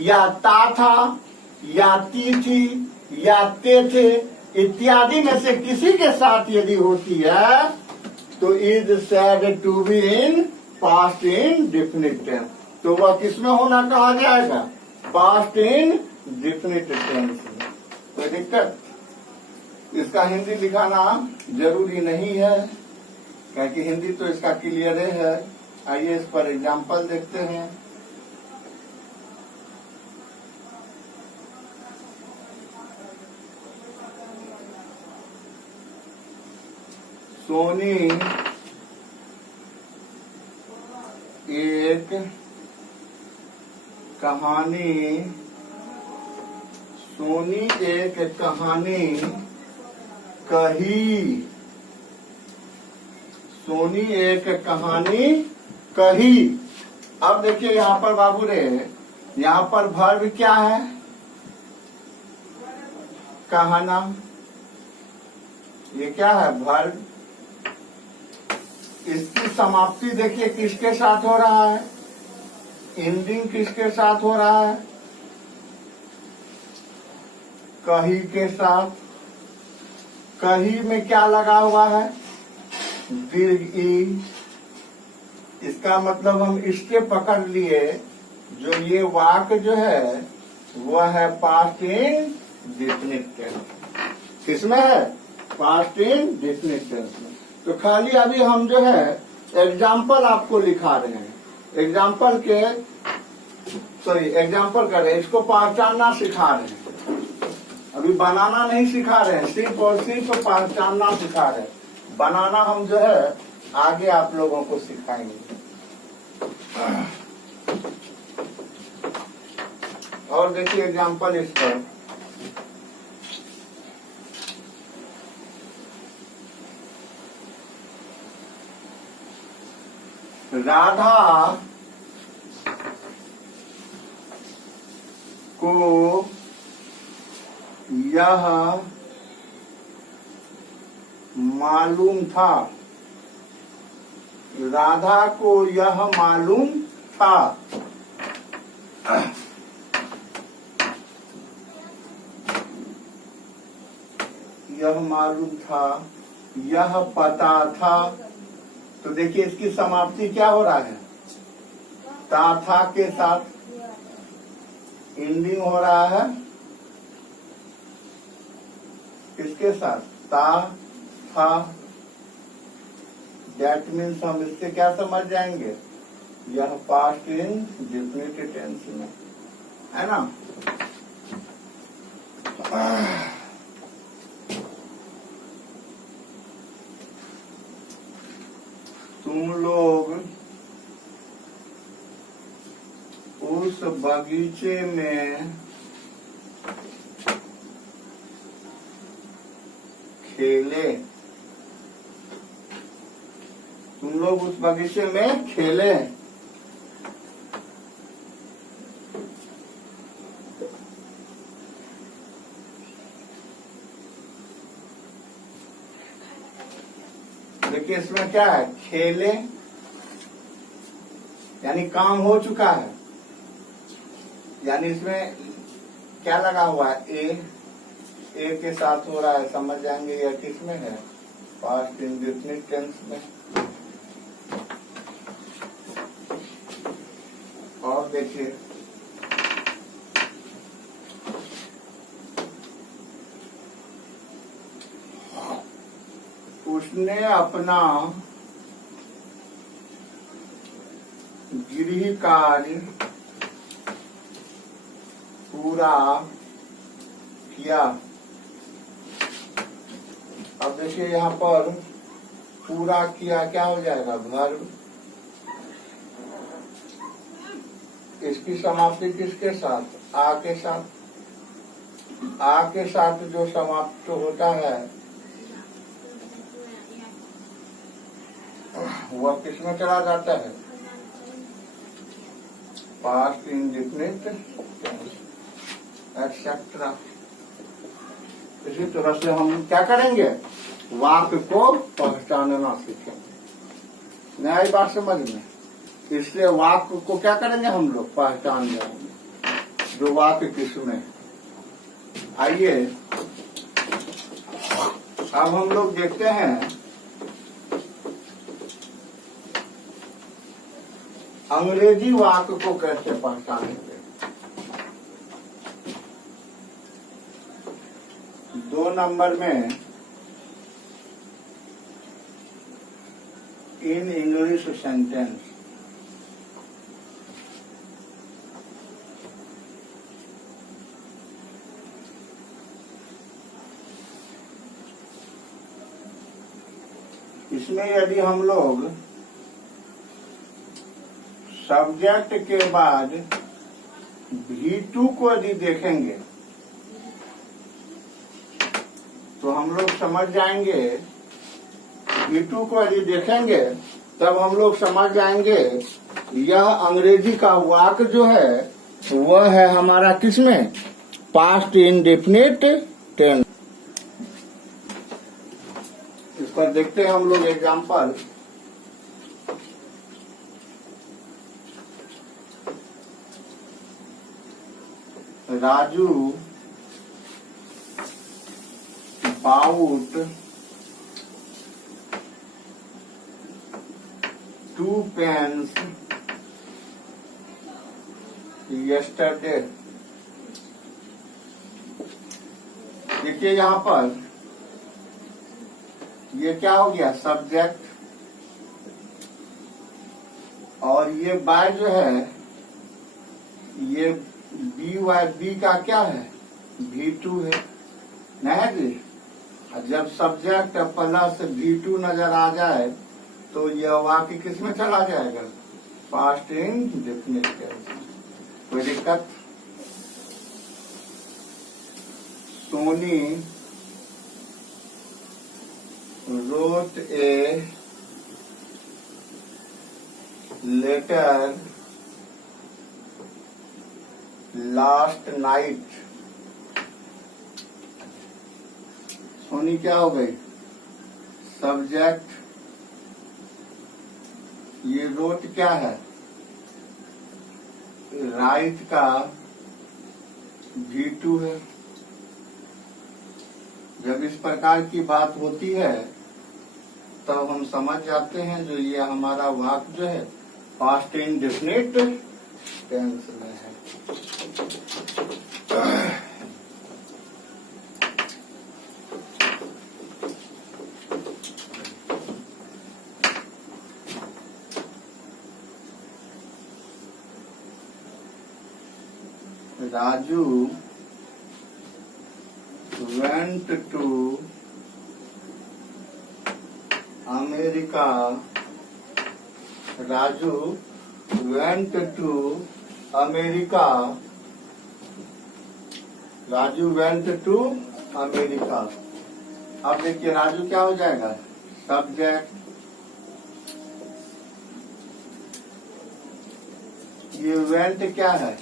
या ताथा, या तीथी, या तेथे इत्यादि में से किसी के साथ यदि होती है तो is said to be in past indefinite tense. तो वह किसमें होना कहा जाएगा, पास्ट इंडेफिनिट टेंस। कोई दिक्कत, इसका हिंदी लिखाना जरूरी नहीं है, क्योंकि हिंदी तो इसका क्लियर है। आइए इस पर एग्जाम्पल देखते हैं। सोनी एक कहानी, सोनी एक कहानी कही, सोनी एक कहानी कही। अब देखिए यहाँ पर बाबू रे, यहाँ पर वर्ब क्या है, कहना। ये क्या है, वर्ब। इसकी समाप्ति देखिए किसके साथ हो रहा है, एंडिंग किसके साथ हो रहा है, कही के साथ। कही में क्या लगा हुआ है, दीर्घ ई। इसका मतलब हम इसके पकड़ लिए, जो ये वाक्य जो है वह है पास्ट इंडेफिनिट टेंस। किसमें है, पास्ट इंडेफिनिट टेंस में। तो खाली अभी हम जो है एग्जाम्पल आपको लिखा रहे हैं, एग्जाम्पल कर रहे हैं, इसको पहचानना सिखा रहे हैं। अभी बनाना नहीं सिखा रहे हैं, सिर्फ और सिर्फ पहचानना सिखा रहे हैं। बनाना हम जो है आगे आप लोगों को सिखाएंगे। और देखिए एग्जाम्पल इस पर, राधा को यह मालूम था, राधा को यह मालूम था। यह मालूम था, यह पता था। तो देखिए इसकी समाप्ति क्या हो रहा है, ता था के साथ एंडिंग हो रहा है, किसके साथ? ता, था। दैट मीन्स हम इससे क्या समझ जाएंगे? यह पास्ट इन डेफिनिट टेंस में है ना। तुम लोग उस बगीचे में खेले। तुम लोग उस बगीचे में खेले। देखिए इसमें क्या है? खेले यानी काम हो चुका है, यानी इसमें क्या लगा हुआ है? ए के साथ हो रहा है, समझ जाएंगे यह किसमें है? पास्ट इंडेफिनिट टेंस में। और देखिए उसने अपना गृह कार्य पूरा किया। अब देखिए यहाँ पर पूरा किया क्या हो जाएगा? वर्ब। इसकी समाप्ति किसके साथ? आ के साथ। आ के साथ जो समाप्त होता है वह किसमें चला जाता है? Past indefinite etcetera. इसी तरह से हम क्या करेंगे? वाक्य को पहचानना सीखेंगे। नया ही बात समझ में। इसलिए वाक्य को क्या करेंगे? हम लोग पहचान जाएंगे जो वाक्य किसमें है। आइए अब हम लोग देखते हैं अंग्रेजी वाक्य को कैसे पहचानेंगे। 2 नंबर में इन इंग्लिश सेंटेंस। इसमें यदि हम लोग सब्जेक्ट के बाद V2 को यदि देखेंगे तो हम लोग समझ जाएंगे। V2 को यदि देखेंगे तब हम लोग समझ जाएंगे यह अंग्रेजी का वाक्य जो है वह है हमारा किसमें? Past indefinite tense. इस पर देखते हैं हम लोग example. Raju bought 2 pens yesterday। देखिए यहाँ पर ये क्या हो गया? सब्जेक्ट। और ये बाय जो है ये बी का क्या है? V2 है नहीं जी। जब सब्जेक्ट प्लस V2 नजर आ जाए तो यह वाक्य किसमें चला जाएगा? Past indefinite tense. कोई दिक्कत? Soni wrote a letter last night। Soni क्या हो गई? सब्जेक्ट। ये रोट क्या है? राइट का V2 है। जब इस प्रकार की बात होती है तब हम समझ जाते हैं जो ये हमारा वाक्य जो है पास्ट इंडेफिनिट टेंस में है। Raju went to America. Raju went to America. Raju went to America. अब देखिए राजू क्या हो जाएगा, सब्जेक्ट। ये वेंट क्या है,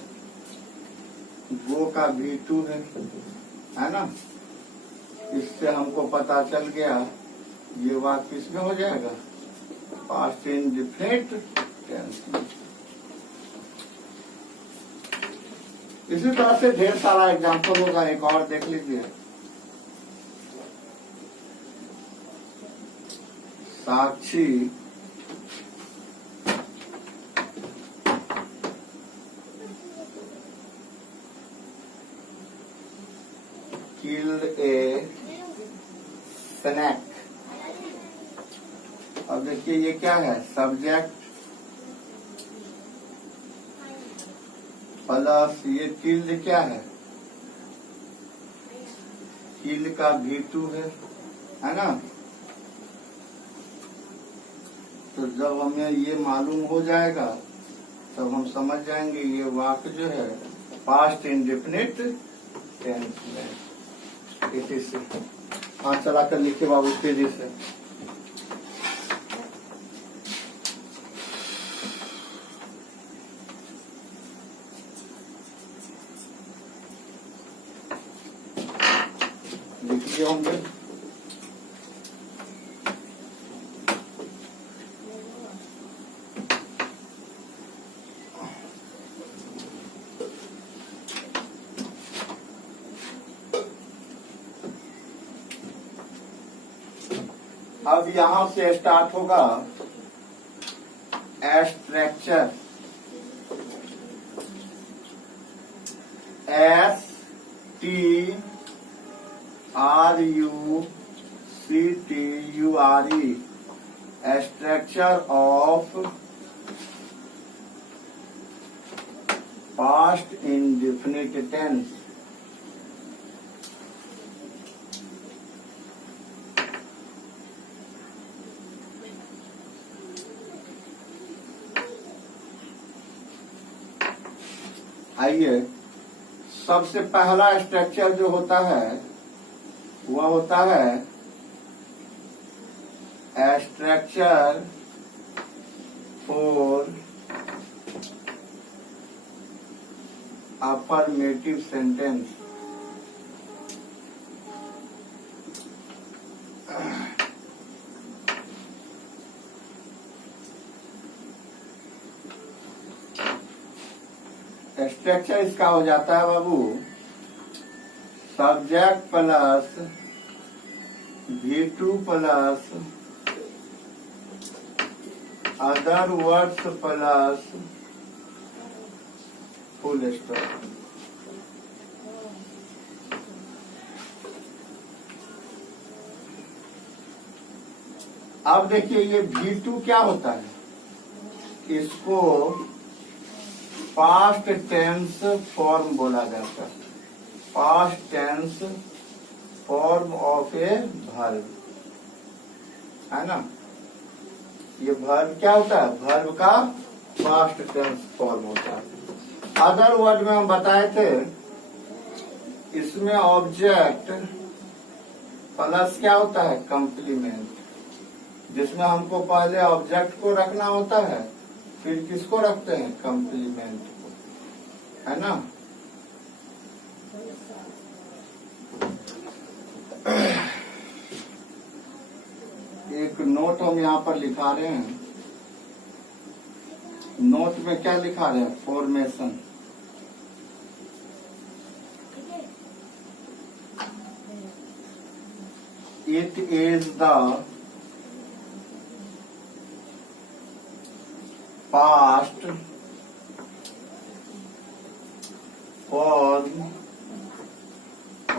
गो का V2 है ना। इससे हमको पता चल गया ये बात किसमें हो जाएगा, पास्ट इंडेफिनिट टेंस में। इसी तरह से ढेर सारा एग्जाम्पल होगा, एक और देख लीजिए। साक्षी killed a snake। अब देखिए ये क्या है, सब्जेक्ट प्लस ये किल्ड क्या है, किल का V2 है ना। तो जब हमें ये मालूम हो जाएगा तब हम समझ जाएंगे ये वाक्य जो है पास्ट इंडेफिनिट टेंस में। इसी से हाथ चला कर लिखे बाबू तेजी से। लिख लिए होंगे। अब यहां से स्टार्ट होगा structure. STRUCTURE structure of past indefinite tense. आइए, सबसे पहला स्ट्रक्चर जो होता है वह होता है structure for affirmative sentence. Structure इसका हो जाता है बाबू, subject plus V2 plus other words plus full stop. अब देखिए ये V2 क्या होता है, इसको पास्ट टेंस फॉर्म बोला जाता है। Past tense form of a verb है ना। ये वर्ब क्या होता है, वर्ब का पास्ट टेंस फॉर्म होता है। अदर वर्ड में हम बताए थे, इसमें ऑब्जेक्ट प्लस क्या होता है, कंप्लीमेंट, जिसमें हमको पहले ऑब्जेक्ट को रखना होता है, फिर किसको रखते हैं, कंप्लीमेंट को, है ना। एक नोट हम यहाँ पर लिखा रहे हैं। नोट में क्या लिखा रहे हैं, formation. It is the past form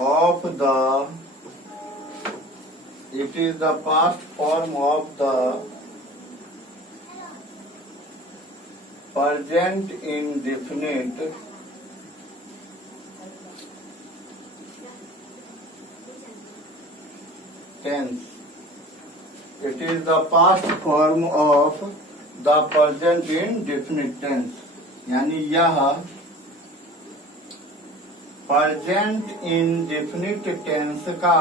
of the, it is the past form of the present indefinite tense. It is the past form of the present indefinite tense. यानी यह present indefinite tense का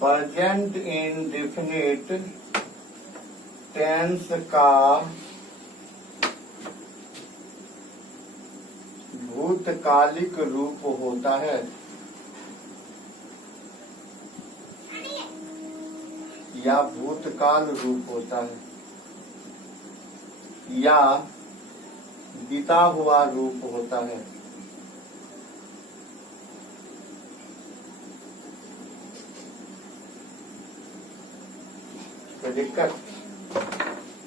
present indefinite tense का भूतकालिक रूप होता है या भूतकाल रूप होता है या बीता हुआ रूप होता है। कोई दिक्कत?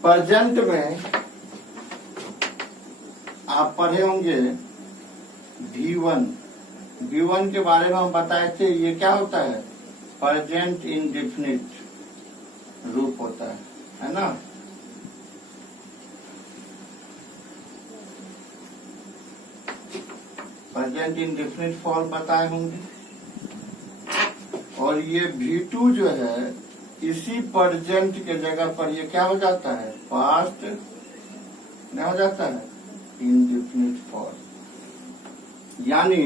प्रेजेंट में आप पढ़े होंगे V1 के बारे में हम बताए थे। ये क्या होता है? प्रेजेंट इंडेफिनिट रूप होता है ना। प्रेजेंट इंडेफिनिट फॉर्म बताए होंगे। और ये V2 जो है इसी प्रेजेंट के जगह पर ये क्या हो जाता है? पास्ट नहीं हो जाता है, इंडेफिनिट फॉर्म। यानी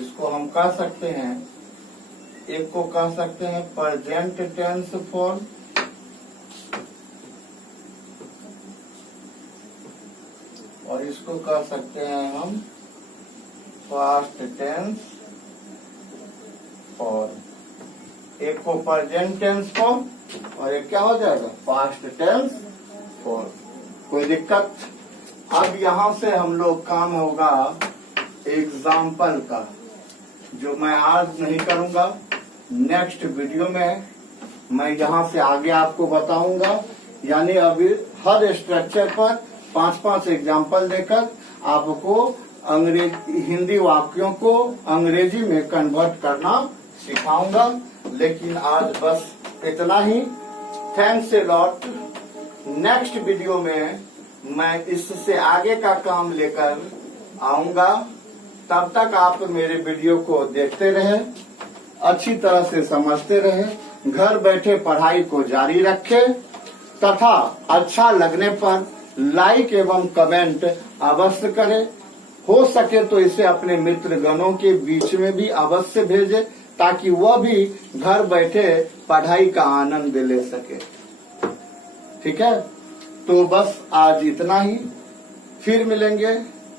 इसको हम कह सकते हैं, एक को कह सकते हैं प्रेजेंट टेंस फॉर्म और इसको कह सकते हैं हम पास्ट टेंस फॉर्म। एक को प्रेजेंट टेंस फॉर्म और एक क्या हो जाएगा? Past tense form. कोई दिक्कत? अब यहां से हम लोग काम होगा एग्जाम्पल का, जो मैं आज नहीं करूंगा। नेक्स्ट वीडियो में मैं यहां से आगे आपको बताऊंगा। यानी अभी हर स्ट्रक्चर पर 5-5 एग्जाम्पल देकर आपको हिंदी वाक्यों को अंग्रेजी में कन्वर्ट करना सिखाऊंगा। लेकिन आज बस इतना ही। Thanks a lot. Next video में मैं इससे आगे का काम लेकर आऊंगा। तब तक आप मेरे वीडियो को देखते रहे, अच्छी तरह से समझते रहे, घर बैठे पढ़ाई को जारी रखें तथा अच्छा लगने पर लाइक एवं कमेंट अवश्य करें। हो सके तो इसे अपने मित्र गणों के बीच में भी अवश्य भेजें ताकि वह भी घर बैठे पढ़ाई का आनंद ले सके। ठीक है, तो बस आज इतना ही। फिर मिलेंगे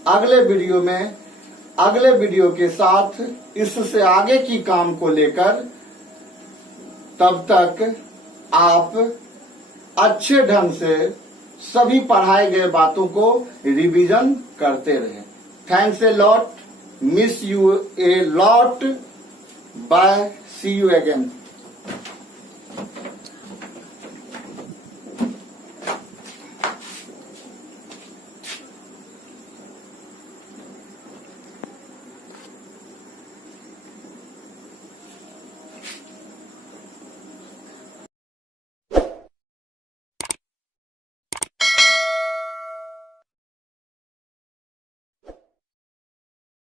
अगले वीडियो में, अगले वीडियो के साथ इससे आगे की काम को लेकर। तब तक आप अच्छे ढंग से सभी पढ़ाए गए बातों को रिवीजन करते रहे। Thanks a lot. Miss you a lot. Bye. See you again.